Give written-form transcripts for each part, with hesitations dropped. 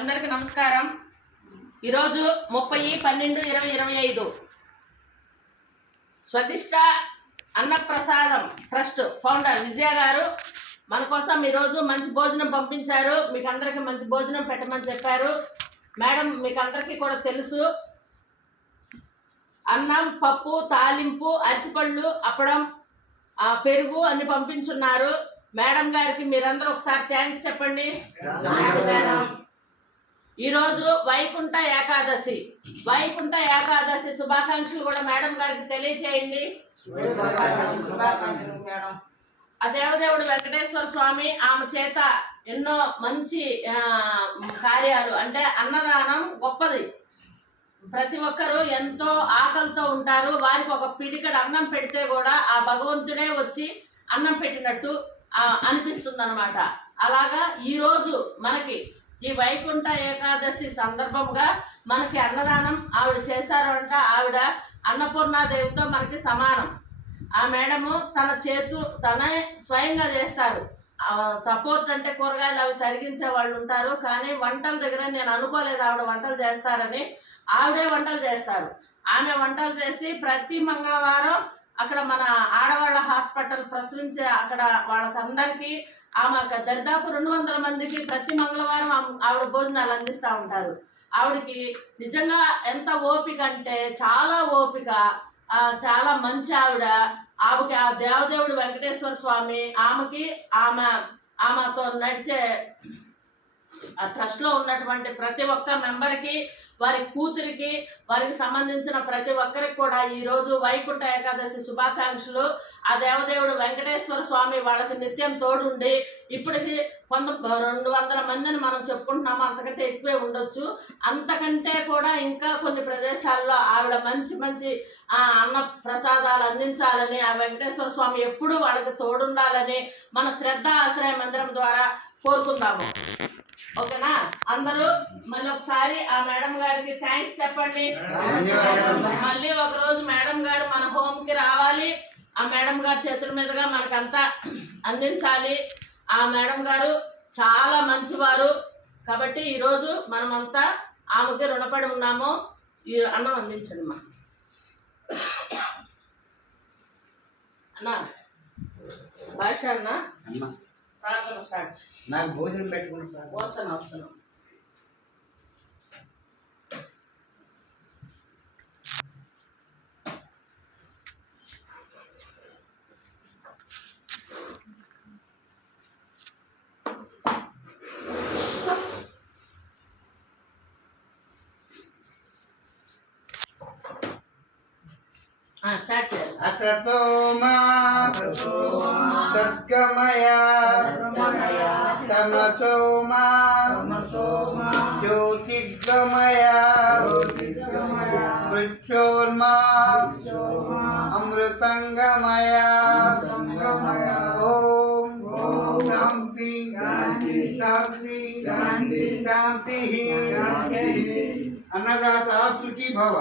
అందరికీ నమస్కారం. ఈరోజు 30/12/2025 స్వదిష్ట అన్నప్రసాదం ట్రస్ట్ ఫౌండర్ విజయ గారు మన కోసం ఈరోజు మంచి భోజనం పంపించారు. మీకు అందరికీ మంచి భోజనం పెట్టమని చెప్పారు. మేడం మీకు అందరికీ కూడా తెలుసు, అన్నం, పప్పు, తాలింపు, అరటిపళ్ళు, అప్పడం, పెరుగు అన్ని పంపించున్నారు. మేడం గారికి మీరందరూ ఒకసారి థ్యాంక్స్ చెప్పండి. ఈరోజు వైకుంఠ ఏకాదశి శుభాకాంక్షలు కూడా మేడం గారికి తెలియచేయండి. ఆ దేవదేవుడు వెంకటేశ్వర స్వామి ఆమె చేత ఎన్నో మంచి కార్యాలు, అంటే అన్నదానం గొప్పది. ప్రతి ఒక్కరూ ఎంతో ఆకలితో ఉంటారు. వారికి ఒక పిడికడ అన్నం పెడితే కూడా ఆ భగవంతుడే వచ్చి అన్నం పెట్టినట్టు అనిపిస్తుంది అన్నమాట. అలాగా ఈరోజు మనకి ఈ వైకుంఠ ఏకాదశి సందర్భంగా మనకి అన్నదానం ఆవిడ చేశారు అంట. ఆవిడ అన్నపూర్ణాదేవితో మనకి సమానం. ఆ మేడము తనే స్వయంగా చేస్తారు. సపోర్ట్ అంటే కూరగాయలు అవి తరిగించే వాళ్ళు ఉంటారు, కానీ వంటల దగ్గర నేను అనుకోలేదు ఆవిడ వంటలు చేస్తారని. ఆవిడే వంటలు చేస్తారు. ఆమె వంటలు చేసి ప్రతి మంగళవారం అక్కడ మన ఆడవాళ్ళ హాస్పిటల్ ప్రసవించే అక్కడ వాళ్ళకందరికీ ఆమె దరిదాపు 200 మందికి ప్రతి మంగళవారం ఆవిడ భోజనాలు అందిస్తూ ఉంటారు. ఆవిడకి నిజంగా ఎంత ఓపిక అంటే చాలా ఓపిక, చాలా మంచి ఆవిడ. ఆమెకి ఆ దేవదేవుడు వెంకటేశ్వర స్వామి ఆమెతో నడిచే ఆ ట్రస్ట్లో ఉన్నటువంటి ప్రతి ఒక్క మెంబర్కి, వారి కూతురికి, వారికి సంబంధించిన ప్రతి ఒక్కరికి కూడా ఈరోజు వైకుంఠ ఏకాదశి శుభాకాంక్షలు. ఆ దేవదేవుడు వెంకటేశ్వర స్వామి వాళ్ళకి నిత్యం తోడుండి, ఇప్పటికి 200 మందిని మనం చెప్పుకుంటున్నాము, అంతకంటే ఎక్కువే ఉండొచ్చు. అంతకంటే కూడా ఇంకా కొన్ని ప్రదేశాల్లో ఆవిడ మంచి మంచి అన్న ప్రసాదాలు అందించాలని, ఆ వెంకటేశ్వర స్వామి ఎప్పుడూ వాళ్ళకి తోడుండాలని మన శ్రద్ధ ఆశ్రయ మందిరం ద్వారా కోరుకుందాము. ఓకేనా? అందరూ మళ్ళీ ఒకసారి ఆ మేడం గారికి థ్యాంక్స్ చెప్పండి. మళ్ళీ ఒకరోజు మేడం గారు మన హోమ్కి రావాలి. ఆ మేడం గారి చేతుల మీదుగా మనకంతా అందించాలి. ఆ మేడం గారు చాలా మంచివారు కాబట్టి ఈరోజు మనమంతా ఆమెకి రుణపడి ఉన్నాము. ఈ అన్నం అందించండి మా అన్న. భాష అన్న ప్రార్థన స్టార్ట్. నాకు భోజనం పెట్టుకుంటా. వస్తాను. స్టార్ట్ చేయాలి. అసతోమా సద్గమయ తమసోమా జ్యోతిర్గమయ మృత్యోర్మా అమృతంగమయ. ఓం శాంతి శాంతి శాంతి. అన్నదాత సుఖీ భవ.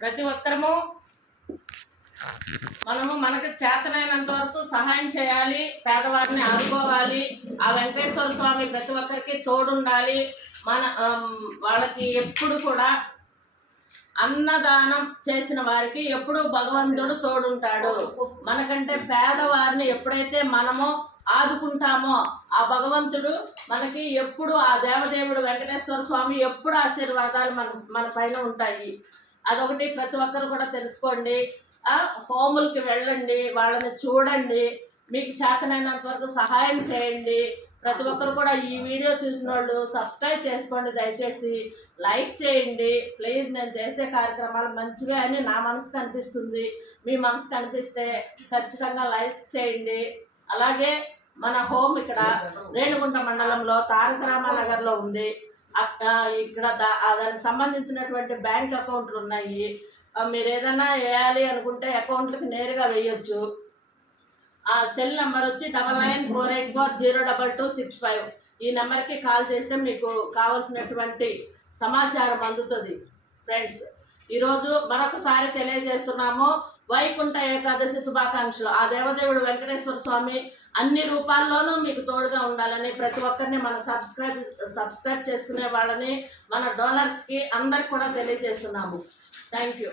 ప్రతి ఒక్కరము మనకు చేతనైనంత వరకు సహాయం చేయాలి, పేదవారిని ఆదుకోవాలి. ఆ వెంకటేశ్వర స్వామి ప్రతి ఒక్కరికి తోడుండాలి. వాళ్ళకి ఎప్పుడు కూడా అన్నదానం చేసిన వారికి ఎప్పుడు భగవంతుడు తోడుంటాడు. మనకంటే పేదవారిని ఎప్పుడైతే మనము ఆదుకుంటామో ఆ భగవంతుడు మనకి ఎప్పుడు, ఆ దేవదేవుడు వెంకటేశ్వర స్వామి ఎప్పుడు ఆశీర్వాదాలు మన పైన ఉంటాయి. అదొకటి ప్రతి ఒక్కరు కూడా తెలుసుకోండి. హోములకి వెళ్ళండి, వాళ్ళని చూడండి, మీకు చేతనైనంత వరకు సహాయం చేయండి. ప్రతి ఒక్కరు కూడా ఈ వీడియో చూసిన వాళ్ళు సబ్స్క్రైబ్ చేసుకోండి, దయచేసి లైక్ చేయండి ప్లీజ్. నేను చేసే కార్యక్రమాలు మంచివే అని నా మనసుకు అనిపిస్తుంది. మీ మనసుకు అనిపిస్తే ఖచ్చితంగా లైక్ చేయండి. అలాగే మన హోమ్ ఇక్కడ రేణిగుంట మండలంలో తారక రామానగర్లో ఉంది. ఇక్కడ దానికి సంబంధించినటువంటి బ్యాంక్ అకౌంట్లు ఉన్నాయి. మీరు ఏదైనా వేయాలి అనుకుంటే అకౌంట్లకి నేరుగా వేయొచ్చు. ఆ సెల్ నెంబర్ వచ్చి 9948402265. ఈ నెంబర్కి కాల్ చేస్తే మీకు కావాల్సినటువంటి సమాచారం అందుతుంది ఫ్రెండ్స్. ఈరోజు మరొకసారి తెలియజేస్తున్నాము. వైకుంఠ ఏకాదశి శుభాకాంక్షలు. ఆ దేవదేవుడు వెంకటేశ్వర స్వామి అన్ని రూపాల్లోనూ మీకు తోడుగా ఉండాలని ప్రతి ఒక్కరిని మన సబ్స్క్రైబ్ చేసుకునే వాళ్ళని, మన డోనర్స్కి అందరికి కూడా తెలియజేస్తున్నాము. Thank you.